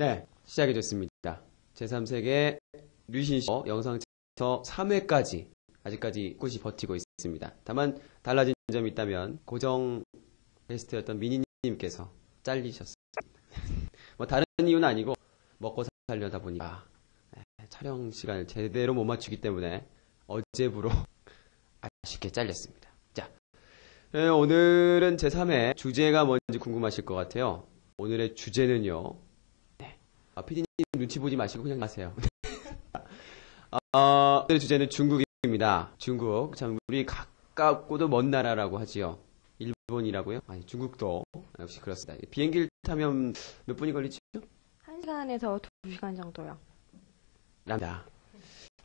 네, 시작이 됐습니다. 제3세계 류신쇼 영상처 3회까지 아직까지 꽃이 버티고 있습니다. 다만 달라진 점이 있다면 고정 게스트였던 미니님께서 잘리셨습니다. 뭐 다른 이유는 아니고 먹고 살려다 보니까 네, 촬영 시간을 제대로 못 맞추기 때문에 어제부로 아쉽게 잘렸습니다. 자, 네, 오늘은 제3회 주제가 뭔지 궁금하실 것 같아요. 오늘의 주제는요. 네. 아, 피디님 눈치 보지 마시고 그냥 하세요. 어, 오늘의 주제는 중국입니다. 중국. 참 우리 가깝고도 먼 나라라고 하지요. 일본이라고요? 아니, 중국도 역시 그렇습니다. 비행기를 타면 몇 분이 걸리죠? 1시간에서 2시간 정도요. 랍니다.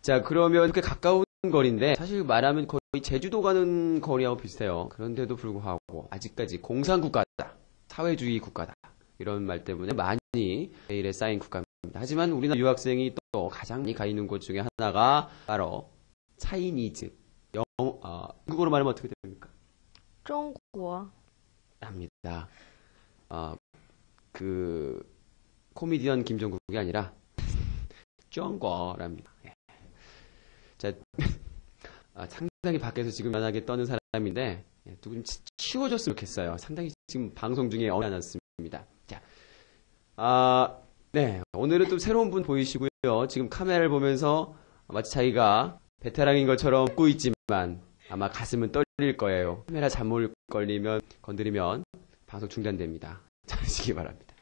자, 그러면 이렇게 가까운 거리인데 사실 말하면 거의 제주도 가는 거리하고 비슷해요. 그런데도 불구하고 아직까지 공산국가다. 사회주의 국가다. 이런 말 때문에 많이 메일에 쌓인 국가입니다. 하지만 우리나라 유학생이 또 가장 많이 가 있는 곳 중에 하나가 바로 차이니즈. 영, 어, 한국어로 말하면 어떻게 됩니까? 中国 합니다. 어, 그 코미디언 김종국이 아니라 쫑거랍니다. 예. 자, 아, 상당히 밖에서 지금 연하게 떠는 사람인데 예, 좀 치- 치워줬으면 좋겠어요. 상당히 지금 방송 중에 어려놨습니다. 자, 아, 네, 오늘은 또 새로운 분 보이시고요. 지금 카메라를 보면서 마치 자기가 베테랑인 것처럼 웃고 있지만 아마 가슴은 떨릴 거예요. 카메라 잘못 걸리면 건드리면 방송 중단됩니다. 자시기 바랍니다.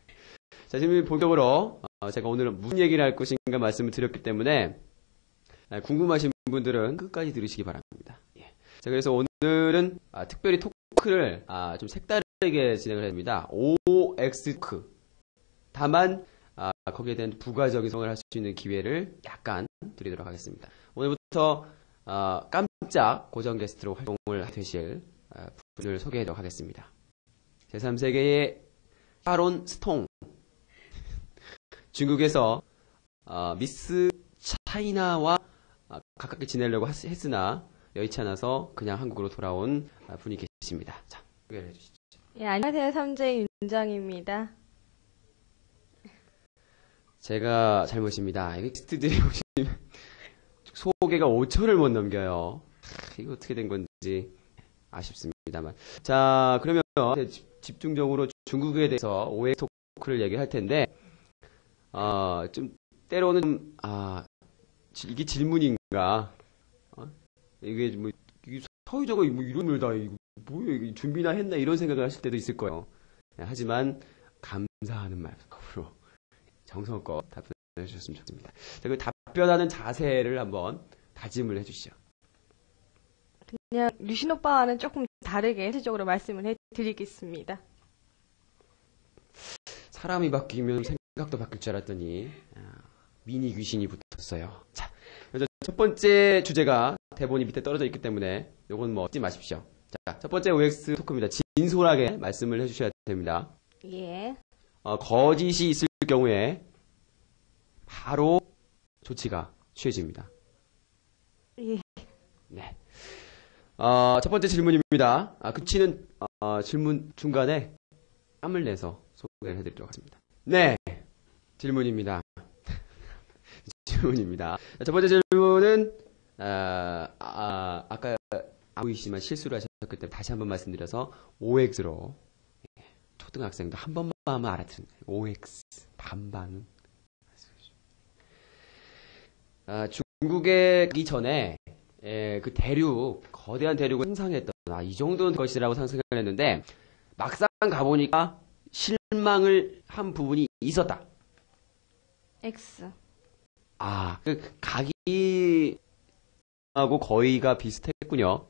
자, 지금 본격적으로 어, 제가 오늘 무슨 얘기를 할 것인가 말씀을 드렸기 때문에 아, 궁금하신 분들은 끝까지 들으시기 바랍니다. 예. 자, 그래서 오늘은 아, 특별히 토크를 아, 좀 색다르게 진행을 합니다. OX 토크. 다만 아, 거기에 대한 부가적인 성을 할 수 있는 기회를 약간 드리도록 하겠습니다. 오늘부터 아, 깜짝 고정 게스트로 활동을 되실 아, 분을 소개하도록 하겠습니다. 제3세계의 파론 스통. 중국에서 어, 미스 차이나와 아, 가깝게 지내려고 했- 했으나 여의치 않아서 그냥 한국으로 돌아온 아, 분이 계십니다. 자, 소개를 해주시죠. 예, 안녕하세요. 삼재 윤정입니다. 제가 잘못입니다. 이게 스튜디오에 오시면 소개가 5초를 못 넘겨요. 하, 이거 어떻게 된 건지 아쉽습니다만. 자, 그러면 집중적으로 중국에 대해서 오해 토크를 얘기할 텐데, 어, 좀 때로는 좀, 아, 지- 이게 질문인가? 어? 이게 뭐 이게 사회자가 뭐 이런 걸다 이거 뭐야 준비나 했나 이런 생각을 하실 때도 있을 거예요. 네, 하지만 감사하는 마음으로 정성껏 답변해 주셨으면 좋겠습니다. 자, 그 답변하는 자세를 한번 다짐을 해주시죠. 그냥 류신 오빠와는 조금 다르게 현실적으로 말씀을 해드리겠습니다. 사람이 바뀌면 생각도 바뀔 줄 알았더니 아, 미니 귀신이 붙었어요. 자, 그래서 첫 번째 주제가 대본이 밑에 떨어져 있기 때문에 요건 뭐 얻지 마십시오. 자, 첫 번째 OX 토크입니다. 진솔하게 말씀을 해주셔야 됩니다. 예. 어, 거짓이 있을 경우에 바로 조치가 취해집니다. 예. 네. 어, 첫 번째 질문입니다. 아, 그치는 어, 질문 중간에 땀을 내서 소개를 해드리도록 하겠습니다. 네, 질문입니다. 질문입니다. 자, 첫 번째 질문은 아, 아, 아까 아우이씨만 실수를 하셨기 때문에 다시 한번 말씀드려서 OX로 초등학생도 한 번만 하면 알아듣는 거예요. OX 반반. 아, 중국에 가기 전에 예, 그 대륙 거대한 대륙을 상상했던 아, 이 정도는 것이라고 상상을 했는데 막상 가보니까 실망을 한 부분이 있었다. X. 아, 그 가기 하고 거의가 비슷했군요.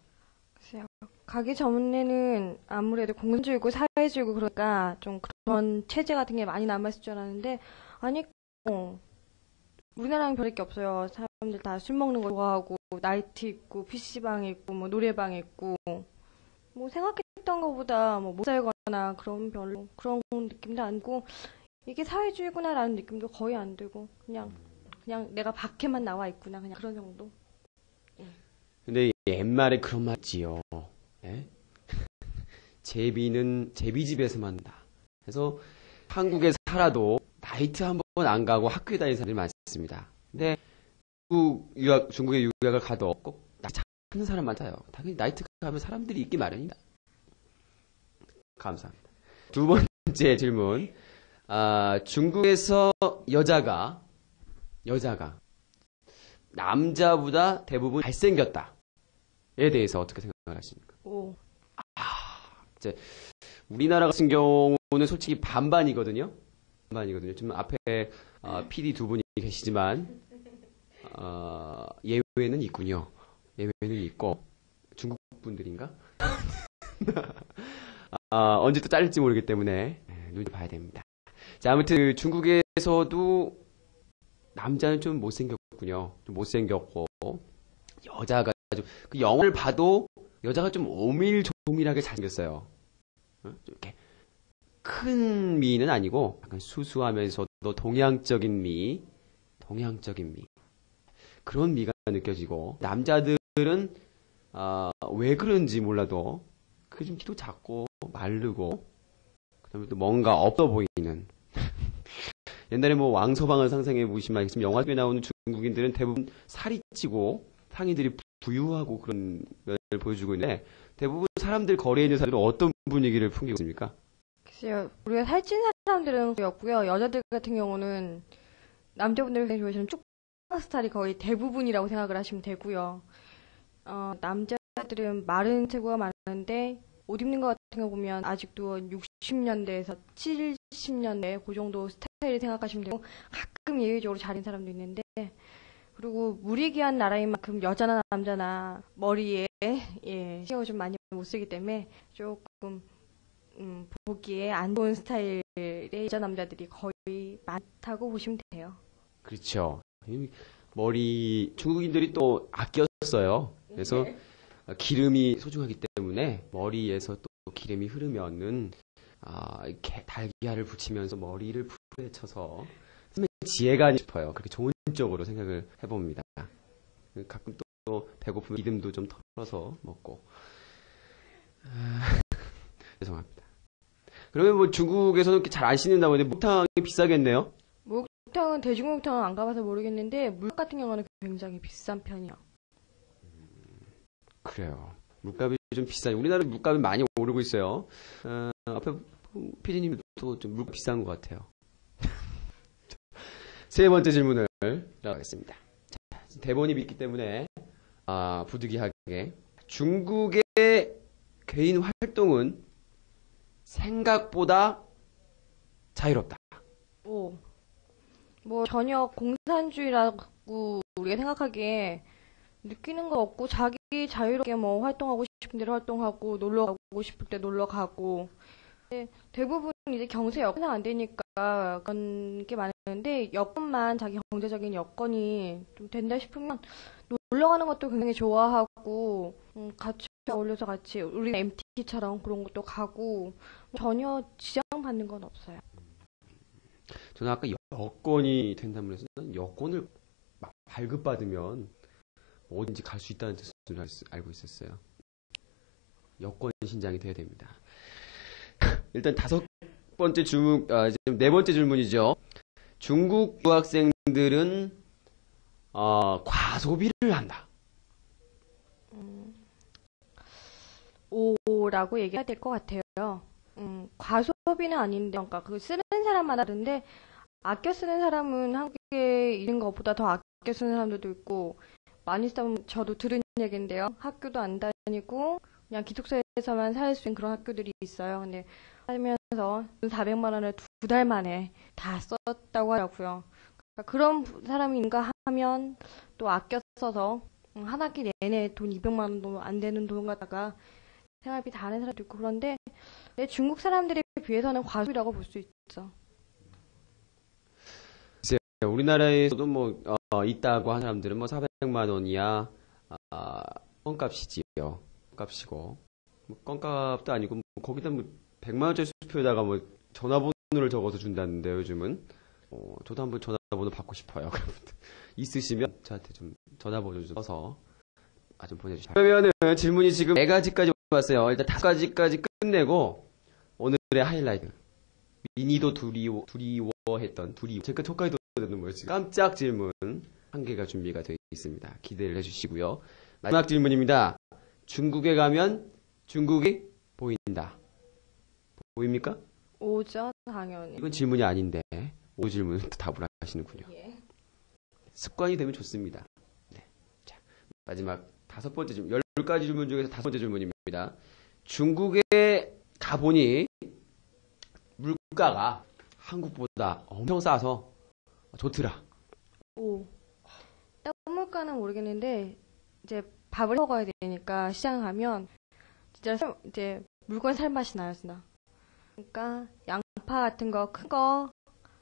가기 전에는 아무래도 공산주의고 사회주의고 그러니까 좀 그런 체제 같은 게 많이 남아있을 줄 알았는데 아니 어. 우리나라랑 별게 없어요. 사람들 다 술 먹는 거 좋아하고 나이트 있고 PC방 있고 뭐 노래방 있고 뭐 생각했던 것보다 뭐 못 살거나 그런 별로 그런 느낌도 안 들고 이게 사회주의구나라는 느낌도 거의 안 들고 그냥 그냥 내가 밖에만 나와 있구나 그냥 그런 정도. 근데 옛말에 그런 말 있지요. 예? 제비는 제비집에서 만 다. 그래서 한국에 살아도 나이트 한 번 안 가고 학교에 다니는 사람들이 많습니다. 근데 중국 유학, 중국에 유학을 가도 꼭 나이트 찾는 사람 많아요. 당연히 나이트 가면 사람들이 있기 마련입니다. 감사합니다. 두 번째 질문. 아, 중국에서 여자가, 여자가, 남자보다 대부분 잘생겼다. 에 대해서 어떻게 생각하십니까? 오. 우리나라 같은 경우 는 솔직히 반반이거든요. 반반이거든요. 지금 앞에 어, PD 두 분이 계시지만 어, 예외는 있군요. 예외는 있고 중국 분들인가? 아, 언제 또 잘릴지 모르기 때문에 네, 눈을 봐야 됩니다. 자, 아무튼 그 중국에서도 남자는 좀 못생겼군요. 좀 못생겼고 여자가 좀 그 영화를 봐도 여자가 좀 오밀조밀하게 잘생겼어요. 이렇게 큰 미는 아니고 약간 수수하면서도 동양적인 미, 동양적인 미 그런 미가 느껴지고 남자들은 아, 왜 그런지 몰라도 그 좀 키도 작고 마르고 그다음에 또 뭔가 없어 보이는 옛날에 뭐 왕서방을 상상해 보시면 알겠지만 영화 속에 나오는 중국인들은 대부분 살이 찌고 상인들이 부유하고 그런 면을 보여주고 있는데 대부분 사람들 거리에 있는 사람들은 어떤 분위기를 풍기고 있습니까? 우리가 살찐 사람들은 없고요. 여자들 같은 경우는 남자분들 굉장히 좋아하시는 쭉 스타일이 거의 대부분이라고 생각을 하시면 되고요. 어, 남자들은 마른 체구가 많은데 옷 입는 것 같은 거 보면 아직도 60년대에서 70년대 그 정도 스타일 생각하시면 되고 가끔 예외적으로 잘인 사람도 있는데 그리고 무리기한 나라인 만큼 여자나 남자나 머리에 예, 신경을 좀 많이 못 쓰기 때문에 조금 음, 보기에 안 좋은 스타일의 여자 남자들이 거의 많다고 보시면 돼요. 그렇죠. 이 머리 중국인들이 또 아꼈어요. 그래서 기름이 소중하기 때문에 머리에서 또 기름이 흐르면은 아, 이렇게 달걀을 붙이면서 머리를 풀에 쳐서 지혜가 싶어요. 그렇게 좋은 쪽으로 생각을 해봅니다. 가끔 또, 또 배고프면 믿음도 좀 털어서 먹고 아, 죄송합니다. 그러면 뭐 중국에서는 이렇게 잘안 씻는다고 하는데 목탕이 비싸겠네요? 목욕탕은 대중목욕탕은 안 가봐서 모르겠는데 물 같은 경우는 굉장히 비싼 편이요. 그래요. 물값이 좀 비싸요. 우리나라 물값이 많이 오르고 있어요. 어, 앞에 피디님도 좀 물값 비싼 것 같아요. 세 번째 질문을 들어가겠습니다. 자, 대본이 있기 때문에 아, 부득이하게 중국의 개인 활동은 생각보다 자유롭다. 오. 뭐 전혀 공산주의라고 우리가 생각하기에 느끼는 거 없고 자기 자유롭게 뭐 활동하고 싶은 대로 활동하고 놀러 가고 싶을 때 놀러 가고 대부분 이제 경제 여건상 안 되니까 그런 게 많은데 여건만 자기 경제적인 여건이 좀 된다 싶으면 놀러 가는 것도 굉장히 좋아하고 음, 같이 어울려서 같이 우리 MT처럼 그런 것도 가고 전혀 지장 받는 건 없어요. 저는 아까 여건이 된다면 해서 막 발급받으면 어딘지 갈 수 있다는 뜻을 알 알고 있었어요. 여건 신장이 돼야 됩니다. 일단 다섯 번째 질문, 아, 지금 네 번째 질문이죠. 중국 유학생들은 어, 과소비를 한다. 오라고 얘기해야 될 것 같아요. 음, 과소비는 아닌데, 그러니까 그 쓰는 사람마다 다른데, 아껴 쓰는 사람은 한국에 있는 것보다 더 아껴 쓰는 사람들도 있고, 많이 쓰면 저도 들은 얘기인데요. 학교도 안 다니고, 그냥 기숙사에서만 살 수 있는 그런 학교들이 있어요. 근데 살면서 400만 원을 두 달 만에 다 썼다고 하더라고요. 그러니까 그런 있는가 하면 또 아껴 써서 음, 한 학기 내내 돈 200만 원도 안 되는 돈 갖다가 생활비 다 하는 사람도 있고 그런데 내 중국 사람들에 비해서는 과소비라고 볼 수 있죠. 우리나라에서도 뭐 어, 있다고 하는 사람들은 뭐 400만 원이야 아, 껌값이지요. 껌값이고 뭐 껌값도 아니고 뭐 거기다 뭐 100만 원짜리 수표에다가 뭐 전화번호를 적어서 준다는데 요즘은 어, 저도 한번 전화번호 받고 싶어요. 있으시면 저한테 좀 전화번호 좀 써서 아, 좀 보내주시죠. 그러면은 질문이 지금 네 가지까지 왔어요. 일단 다섯 가지까지 끝내고 오늘의 하이라이트 미니도 두리워, 두리워했던 두리워. 제가 저까지 듣는 뭐였지? 깜짝 질문 한 개가 준비가 되어 있습니다. 기대를 해주시고요. 마지막 질문입니다. 중국에 가면 중국이 보인다. 보입니까? 오죠, 당연히. 이건 질문이 아닌데 오 질문 답을 하시는군요. 예. 습관이 되면 좋습니다. 네. 자, 마지막 다섯 번째 질문. 열 가지 질문 중에서 다섯 번째 질문입니다. 중국에 가보니 물가가 한국보다 엄청 싸서 좋더라. 오. 땅물가는 모르겠는데 이제 밥을 먹어야 되니까 시장 가면 진짜 살- 이제 물건 살 맛이 나요, 진짜. 그러니까 양파 같은 거 큰 거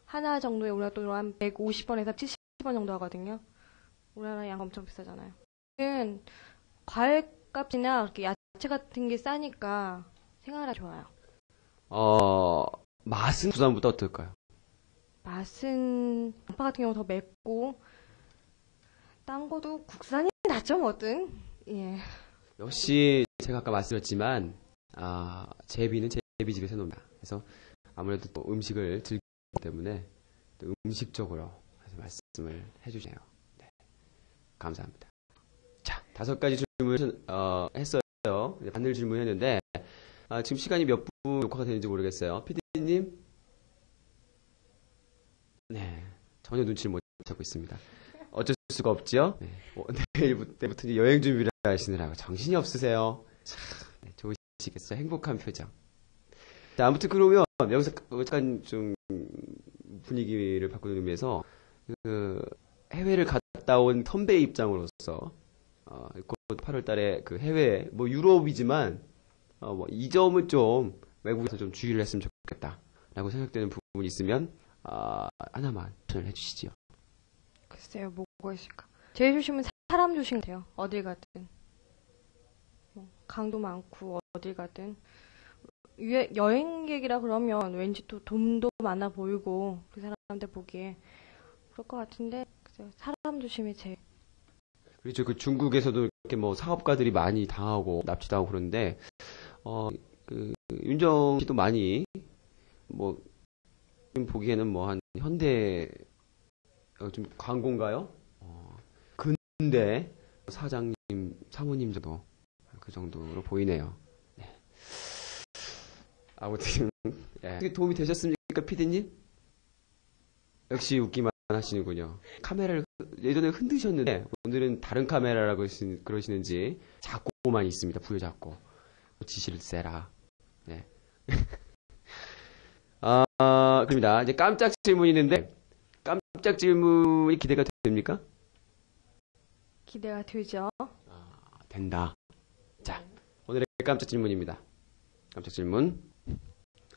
하나 정도에 우리나라 한 150원에서 70원 정도 하거든요. 우리나라 양 엄청 비싸잖아요. 는 과일값이나 이렇게 야채 같은 게 싸니까 생활하기 좋아요. 어, 맛은 부산보다 어떨까요? 맛은 양파 같은 경우 더 맵고 딴 거도 국산이 낫죠 뭐든 예 역시 제가 아까 말씀드렸지만 아, 제비는 제비 집에서 놉니다. 그래서 아무래도 또 음식을 즐기기 때문에 또 음식적으로 말씀을 해주세요. 네. 감사합니다. 자, 다섯 가지 질문을 어, 했어요. 바늘 질문했는데 아, 지금 시간이 몇 분 녹화가 되는지 모르겠어요. 피디님, 네, 전혀 눈치를 못 채고 있습니다. 어쩔 수가 없죠. 네. 어, 내일부터 여행 준비를 하시느라고 정신이 없으세요. 참, 네, 좋으시겠어요. 행복한 표정. 자, 아무튼 그러면 여기서 약간 좀 분위기를 바꾸는 의미에서 그 해외를 갔다 온 선배 입장으로서 어, 곧 8월 달에 그 해외 뭐 유럽이지만 어, 뭐 이 점은 좀 외국에서 좀 주의를 했으면 좋겠다 라고 생각되는 부분이 있으면 아, 하나만 추천을 해주시지요. 글쎄요 뭐가 있을까? 제일 조심은 사람 조심 돼요. 어딜 가든. 뭐 강도 많고 어딜 가든. 여행객이라 그러면 왠지 또 돈도 많아 보이고 그 사람들 보기에 그럴 것 같은데 사람 조심이 제일. 그렇죠. 그 중국에서도 이렇게 뭐 사업가들이 많이 당하고 납치당하고 그러는데 어, 그 윤정 씨도 많이 뭐 지금 보기에는 뭐 한 현대 어, 좀 광고인가요? 어, 근대 사장님, 사모님 정도 그 정도로 보이네요. 네. 아무튼 예. 어떻게 도움이 되셨습니까, 피디님? 역시 웃기만 하시는군요. 카메라를 예전에 흔드셨는데 오늘은 다른 카메라라고 그러시는지 잡고만 있습니다. 부여잡고 지시를 세라. 네. 아, 그럽니다. 이제 깜짝 질문이 있는데 깜짝 질문이 기대가 됩니까? 기대가 되죠 된다. 자, 오늘의 깜짝 질문입니다. 깜짝 질문.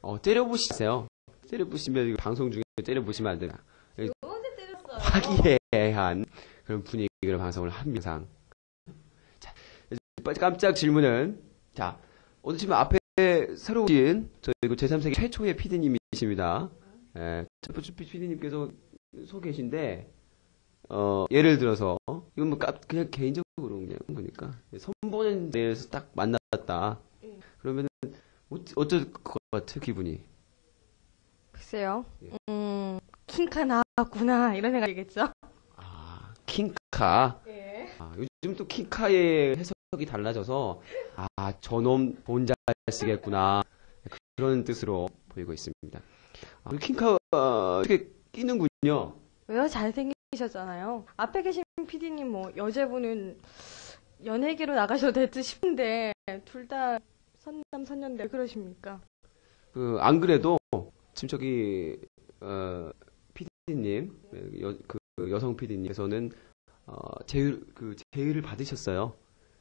어, 때려보시세요. 때려보시면 이거 방송 중에 때려보시면 안 되나. 언제 때렸어요? 화기애 애한 그런 분위기로 방송을 합니다. 자, 깜짝 질문은 자 오늘 지금 앞에 새로 오신 저희 그 제3세기 최초의 피디님이십니다. 예, 첫 번째 피디님께서 서 계신데 어, 예를 들어서 이건 뭐 까- 그냥 개인적으로 그냥 거니까 선보는 데에서 딱 만났다. 그러면은 어쩌- 어쩔 것 같아 기분이? 글쎄요 예. 음 킹카 나왔구나 이런 생각이겠죠 아 킹카. 예. 아, 요즘 또 킹카의 해석이 달라져서 아 저놈 본자 쓰겠구나 그런 뜻으로 보이고 있습니다. 아, 우리 킹카 어, 어떻게 끼는군요. 왜요? 잘생기셨잖아요. 앞에 계신 PD님 뭐 여자분은 연예계로 나가셔도 될듯 싶은데 둘 다 선남 선녀인데 왜 그러십니까? 그 안 그래도 지금 저기 어, PD님 여, 그 여성 PD님께서는 어, 제휴 그 제의를 받으셨어요.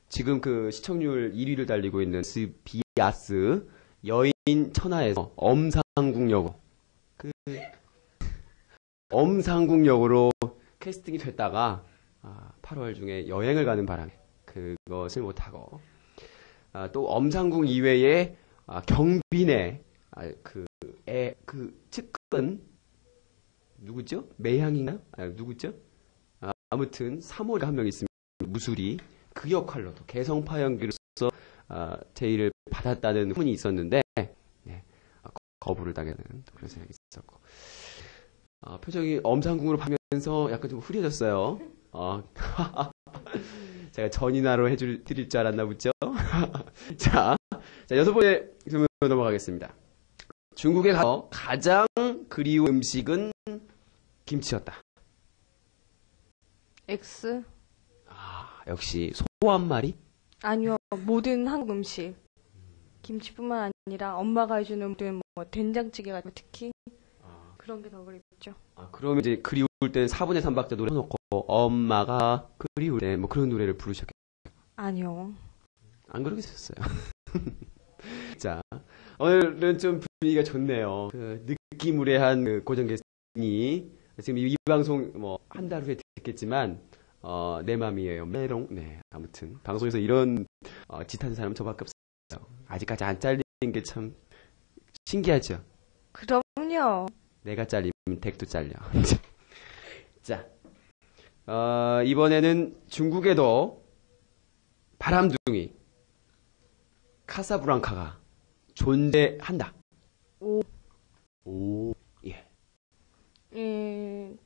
지금 그 시청률 1위를 달리고 있는 스비아스 여인 천하에서 엄상궁 역으로 그 엄상궁 역으로 캐스팅이 됐다가 아, 8월 중에 여행을 가는 바람에 그것을 못하고 아, 또 엄상궁 이외에 아, 경빈의 아, 그, 애, 그, 측근, 누구죠? 매향인가? 아, 누구죠? 아, 아무튼, 3호가 한명 있습니다. 무술이. 그 역할로도 개성파 연기로서, 아, 제의를 받았다는 후문이 있었는데, 네. 아, 거부를 당하는 그런 생각이 있었고 아, 표정이 엄상궁으로 가면서 약간 좀 흐려졌어요. 어, 제가 전인화로 해줄 드릴 줄 알았나 보죠. 자, 자 여섯 번째 질문 넘어가겠습니다. 중국에 가서 가장 그리운 음식은 김치였다. X? 아, 역시 소 한 마리? 아니요, 모든 한국 음식. 김치뿐만 아니라 엄마가 해주는 모든 뭐 된장찌개 같은 거 특히 그런 게 더 그립죠. 아, 그러면 이제 그리울 때는 4분의 3박자 노래 해놓고 엄마가 그리울 때 뭐 그런 노래를 부르셨겠 아니요. 안 그러겠었어요. 자, 오늘은 좀 분위기가 좋네요. 그 느끼무레한 그 고정 게스트니 지금 이, 이 방송 뭐 한 달 후에 듣겠지만 어, 내 맘이에요. 메롱. 네, 아무튼 방송에서 이런 어, 짓하는 사람은 저밖에 없어요. 아직까지 안 잘린 게 참 신기하죠. 그럼요. 내가 잘리면 덱도 잘려. 자, 어, 이번에는 중국에도 바람둥이 카사브랑카가 존재한다. 오. 오, 예. 예,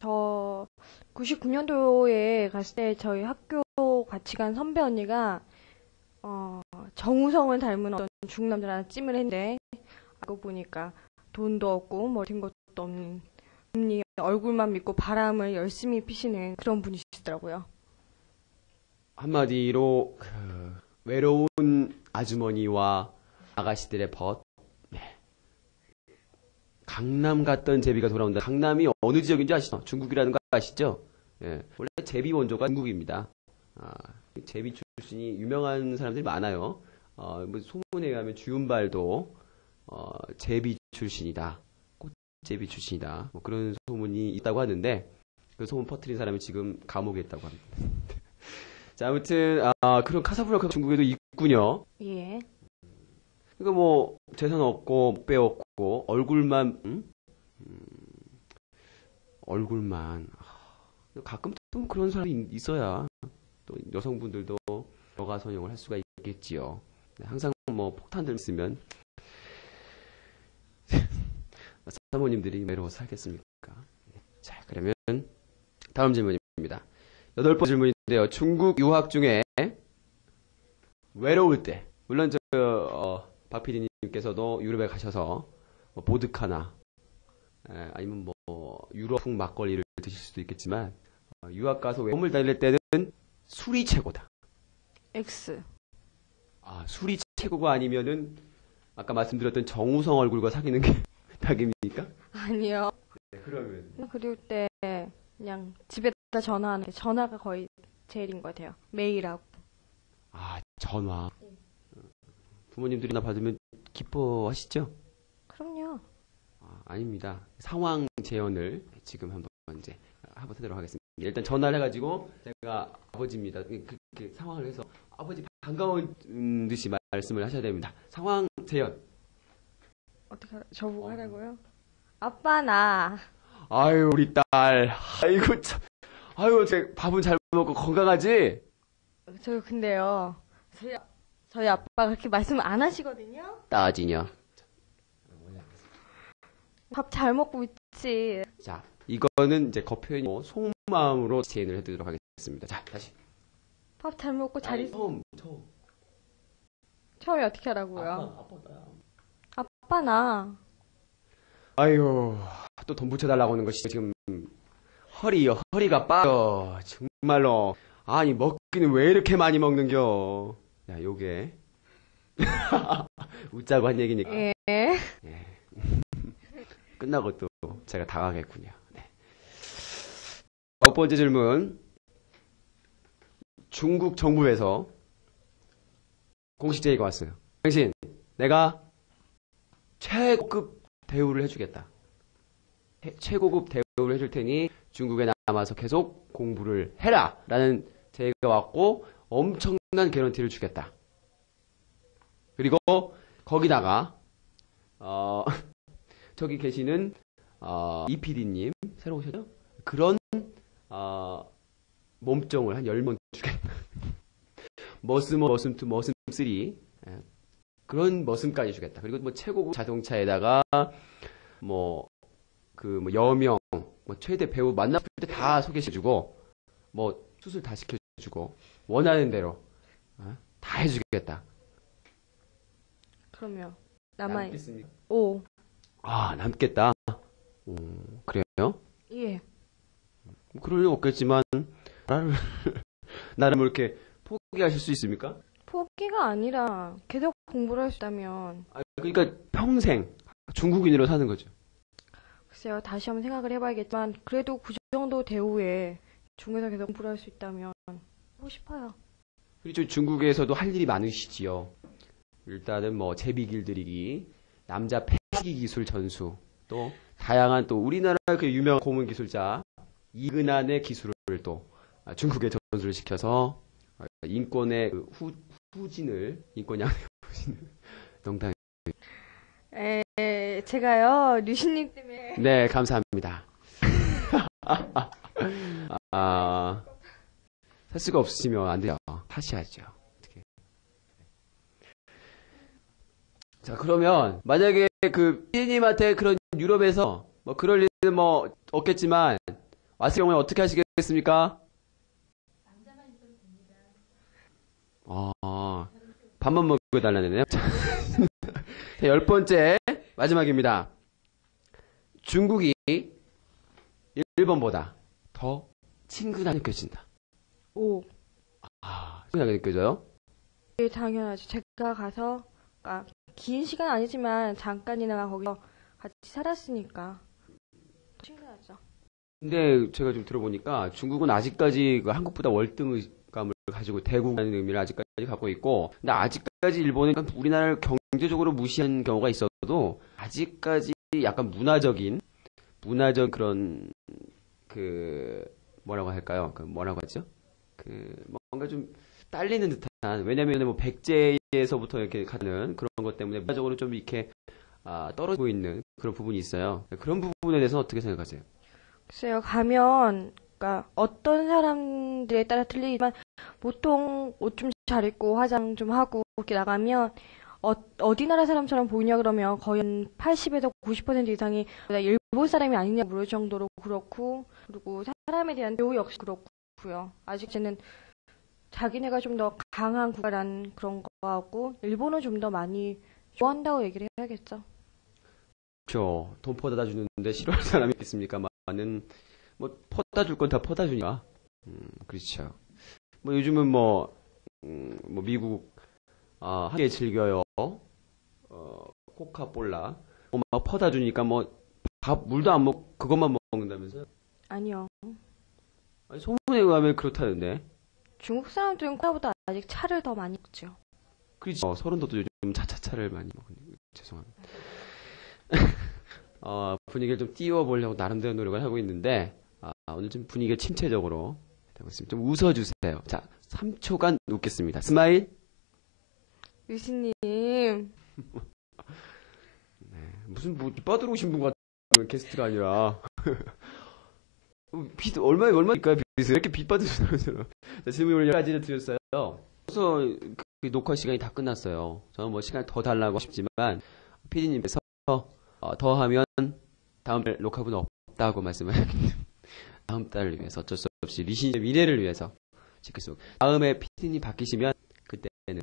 저 99년도에 갔을 때 저희 학교 같이 간 선배 언니가 어, 정우성을 닮은 어떤 중국 하나 찜을 했는데 알고 보니까 돈도 없고 뭐든 것도 없는 언니 얼굴만 믿고 바람을 열심히 피시는 그런 분이시더라고요. 한마디로 그 외로운 아주머니와 아가씨들의 벗. 네. 강남 갔던 제비가 돌아온다. 강남이 어느 지역인지 아시죠? 중국이라는 거 아시죠? 예. 원래 제비 원조가 중국입니다. 아, 제비 출신이 유명한 사람들이 많아요. 어, 뭐 소문에 의하면 주윤발도 어, 제비 출신이다. 꽃제비 출신이다. 뭐 그런 소문이 있다고 하는데 그 소문 퍼뜨린 사람이 지금 감옥에 있다고 합니다. 자, 아무튼 아, 그런 카사블랑카 중국에도 있군요. 예. 그러니까 뭐 재산 없고 못 배웠고 얼굴만 음? 음, 얼굴만 아, 가끔 또 그런 사람이 있어야 또 여성분들도 여가 선용을 할 수가 있겠지요. 네, 항상 뭐 폭탄들 쓰면 사모님들이 외로워 살겠습니까? 자, 그러면 다음 질문입니다. 여덟 번째 질문인데요. 중국 유학 중에 외로울 때, 물론 저 어, 박 PD님께서도 유럽에 가셔서 뭐 보드카나 에, 아니면 뭐 유럽풍 막걸리를 드실 수도 있겠지만 어, 유학 가서 외로움을 달랠 때는 술이 최고다. X. 아, 술이 최고가 아니면은 아까 말씀드렸던 정우성 얼굴과 사귀는 게 답입니까? 아니요. 네, 그러면 그리울 때 그냥 집에다 전화하는 게 전화가 거의 제일인 것 같아요. 매일 하고. 아 전화 부모님들이나 받으면 기뻐하시죠? 그럼요. 아, 아닙니다. 상황 재현을 지금 한번 이제 한번 하도록 하겠습니다. 일단 전화를 해가지고 제가 아버지입니다. 그, 그, 그 상황을 해서 아버지 반가운 음, 듯이 말씀을 하셔야 됩니다. 상황 재현. 어떻게 저보고 하라고요? 아빠 나 아유 우리 딸. 아이고 참. 아유 제 밥은 잘 먹고 건강하지? 저 근데요 저희, 저희 아빠가 그렇게 말씀 안 하시거든요 따지냐. 밥 잘 먹고 있지 자 이거는 이제 거표현이 속마음으로 재현을 해드리도록 하겠습니다. 자 다시. 밥 잘 먹고 잘 있... 처음 처음. 처음에 어떻게 하라고요? 아빠 나야. 아빠 나 아유, 또 돈 붙여달라고 하는 것이 지금 허리, 허리가 빠져. 정말로. 아니, 먹기는 왜 이렇게 많이 먹는겨? 야, 요게. 웃자고 한 얘기니까. 예. 끝나고 또 제가 당하겠군요. 네. 첫 번째 질문. 중국 정부에서 공식 제의가 왔어요. 당신, 내가 최고급 대우를 해주겠다. 해- 최고급 대우를 해줄 테니 중국에 남아서 계속 공부를 해라! 라는 제의가 왔고 엄청난 개런티를 주겠다. 그리고 거기다가 어, 저기 계시는 어, 이PD님 새로 오셨죠? 그런 어, 몸종을 한 10명 주겠다. 머슴 1, 머슴 2, 머슴 3 예, 그런 머슴까지 주겠다. 그리고 뭐 최고급 자동차에다가 뭐 그 뭐 여명, 뭐 최대 배우 만났을 때 다 소개시켜주고 뭐 수술 다 시켜주고 원하는 대로 어? 다 해주겠다. 그러면 남아 남겠습니까? 오. 아 남겠다. 오, 그래요? 예. 그럴 리 없겠지만 나를 나를 뭐 이렇게 포기하실 수 있습니까? 포기가 아니라 계속 공부를 있다면 아, 그러니까 평생 중국인으로 사는 거죠. 글쎄요 다시 한번 생각을 해봐야겠지만 그래도 그 정도 대우에 중국에서 계속 공부를 할 수 있다면 하고 싶어요. 그리고 중국에서도 할 일이 많으시지요. 일단은 뭐 제비 길들이기, 남자 패기 기술 전수, 또 다양한 또 우리나라 그 유명 고문 기술자 이근한의 기술을 또 아, 중국에 전수를 시켜서 아, 인권의 그 후, 후진을 인권 양의 후진을 농담. 에 제가요 류신님 때문에 네 감사합니다. 아 센스가 없으시면 안 돼요. 하셔야죠. 어떻게? 자 그러면 만약에 그 피디님한테 그런 유럽에서 뭐 그럴 일은 뭐 없겠지만 왔을 경우에 어떻게 하시겠습니까? 아 밥만 먹여달라네요. 자, 열 번째 마지막입니다. 중국이 일본보다 더 친근하게 느껴진다. 오. 아, 친근하게 느껴져요? 예, 당연하죠. 제가 가서 아, 긴 시간 아니지만 잠깐이나마 거기서 같이 살았으니까 더 친근하죠. 근데 제가 좀 들어보니까 중국은 아직까지 그 한국보다 월등감을 가지고 대국이라는 의미를 아직까지 갖고 있고, 근데 아직까지 일본은 우리나라를 경제적으로 무시한 경우가 있어도 아직까지 약간 문화적인 문화적 그런 그 뭐라고 할까요? 그 뭐라고 하죠? 그 뭔가 좀 딸리는 듯한 왜냐면 뭐 백제 에서부터 이렇게 가는 그런 것 때문에 문화적으로 좀 이렇게 아, 떨어지고 있는 그런 부분이 있어요. 그런 부분에 대해서 어떻게 생각하세요? 글쎄요, 가면, 그러니까 어떤 사람들에 따라 틀리지만 보통 옷 좀 잘 입고 화장 좀 하고 이렇게 나가면 어, 어디 나라 사람처럼 보이냐 그러면 거의 한 80에서 90% 이상이 나 일본 사람이 아니냐 물을 정도로 그렇고 그리고 사람에 대한 대우 역시 그렇고요. 아직 쟤는 자기네가 좀 더 강한 국가라는 그런 거 같고 일본은 좀더 많이 좋아한다고 얘기를 해야겠죠. 그렇죠. 돈 퍼다 주는데 싫어할 사람이 있겠습니까? 많은 뭐 퍼다 줄 건 다 퍼다 주니까. 음, 그렇죠. 뭐 요즘은 뭐, 음, 뭐 미국 아, 하게 즐겨요. 어, 코카폴라. 뭐 막 퍼다 주니까 뭐 밥 물도 안 먹, 그것만 먹는다면서요? 아니요. 아니, 소문에 의하면 그렇다는데. 중국 사람들은 콜라보다 아직 차를 더 많이 먹죠. 그렇죠. 서른도도 요즘 차차차를 많이 먹는. 죄송합니다. 어, 분위기를 좀 띄워보려고 나름대로 노력을 하고 있는데 아, 오늘 좀 분위기가 침체적으로 되고 있습니다. 좀 웃어주세요. 자, 3초간 웃겠습니다. 스마일. 유신님, 무슨 뭐 빠들어 오신 분 같은 게스트가 아니라 빚 얼마에 얼마일까요? 빚을 이렇게 빚 받으시면서 자, 질문을 여러 가지를 드렸어요. 그래서 그 녹화 시간이 다 끝났어요. 저는 뭐 시간 더 달라고 싶지만 피디님께서 어, 더 하면 다음 달 녹화분 없다고 말씀을 다음 달을 위해서 어쩔 수 없이 리신의 미래를 위해서 지켰습니다. 다음에 피디님 바뀌시면 그때는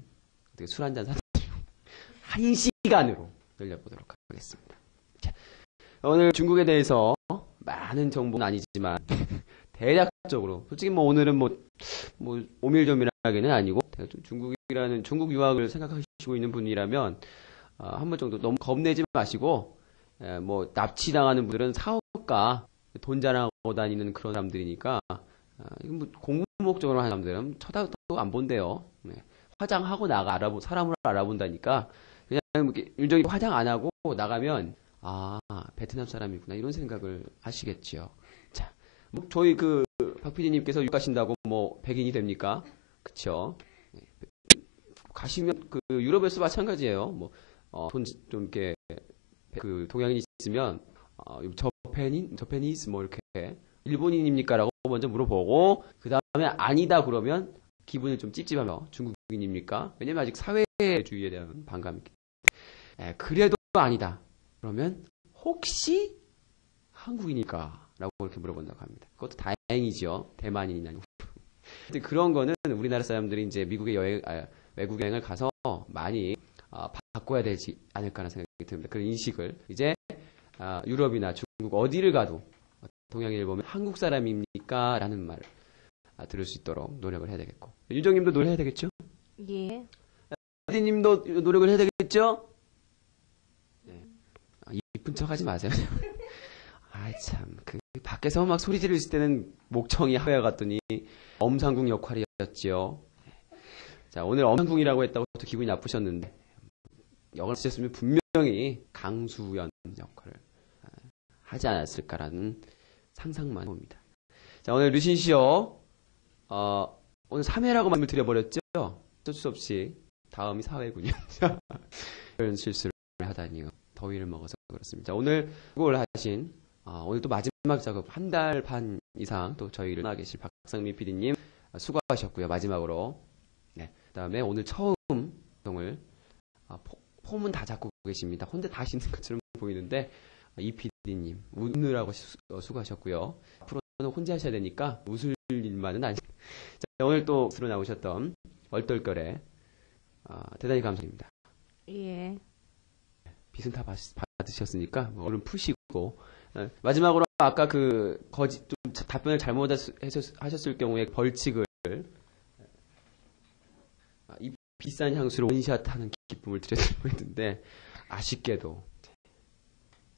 술 한잔 사드리고 한 시간으로 늘려보도록 하겠습니다. 자, 오늘 중국에 대해서 많은 정보는 아니지만 대략적으로 솔직히 뭐 오늘은 뭐, 뭐 오밀조밀하게는 아니고 좀 중국이라는 중국 유학을 생각하시고 있는 분이라면 어, 한번 정도 너무 겁내지 마시고 에, 뭐 납치당하는 분들은 사업가 돈 자랑하고 다니는 그런 사람들이니까 어, 뭐 공부 목적으로 하는 사람들은 쳐다도 안 본대요. 네. 화장하고 나가 알아보 사람을 알아본다니까 그냥 뭐 이렇게 일종의 화장 안 하고 나가면 아 베트남 사람이구나 이런 생각을 하시겠지요. 자, 뭐 저희 그 박 PD님께서 육 가신다고 뭐 백인이 됩니까? 그쵸? 네. 가시면 그 유럽에서 마찬가지예요. 뭐돈좀 이렇게 그 동양인이 있으면 어, 저 팬인 저 팬이스 뭐 이렇게 일본인입니까 라고 먼저 물어보고 그 다음에 아니다 그러면 기분을 좀 찝찝하며 중국인입니까? 왜냐면 아직 사회주의에 대한 반감이. 예, 그래도 아니다. 그러면 혹시 한국인일까? 라고 이렇게 물어본다고 합니다. 그것도 다행이죠. 대만인이 아니고. 근데 그런 거는 우리나라 사람들이 이제 미국에 여행, 아, 외국 여행을 가서 많이 아, 바꿔야 되지 않을까라는 생각이 듭니다. 그런 인식을 이제 아, 유럽이나 중국 어디를 가도 동양인을 보면 한국 사람입니까? 라는 말을 아, 들을 수 있도록 노력을 해야 되겠고 유정님도 노력해야 되겠죠? 예. 아디님도 노력을 해야 되겠죠? 이쁜 척 하지 마세요. 아이 참, 그 밖에서 막 소리 지르실 때는 목청이 하여 갔더니 엄상궁 역할이었지요. 자, 오늘 엄상궁이라고 했다고 또 기분이 나쁘셨는데 역을 쓰셨으면 분명히 강수연 역할을 아, 하지 않았을까라는 상상만 봅니다. 자, 오늘 루신 씨요. 어, 오늘 3회라고 말씀을 드려버렸죠? 어쩔 수 없이 다음이 4회군요. 이런 실수를 하다니요. 더위를 먹어서 그렇습니다. 자, 오늘 그걸 하신 어, 오늘 또 마지막 작업 한 달 반 이상 또 저희를 나 계실 박상민 PD님 수고하셨고요. 마지막으로 네, 그다음에 오늘 처음 방송을 어, 폼은 다 잡고 계십니다. 혼자 다 하시는 것처럼 보이는데 이 PD님 웃느라고 수, 어, 수고하셨고요. 앞으로는 혼자 하셔야 되니까 웃을 일만은 아니. 자, 오늘 또 들어 나오셨던 얼떨결에 어, 대단히 감사합니다. 예. 빚은 다 받, 받으셨으니까 뭐 얼른 푸시고 어, 마지막으로 아까 그 거짓 좀 답변을 잘못 하셨을 경우에 벌칙을 아, 이 비싼 향수로 원샷 하는 기쁨을 드렸을 뻔했는데 아쉽게도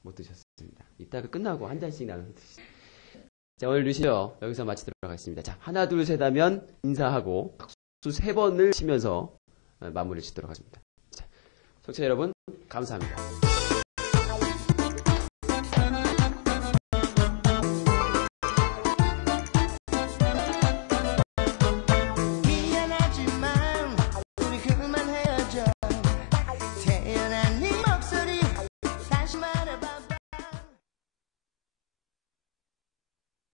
못 드셨습니다. 이따가 끝나고 한 잔씩 나눠서 드시죠. 자 오늘 루시오 여기서 마치도록 하겠습니다. 자 하나 둘 셋 하면 인사하고 박수 세 번을 치면서 마무리 짓도록 하겠습니다. 자, 청취자 여러분 감사합니다.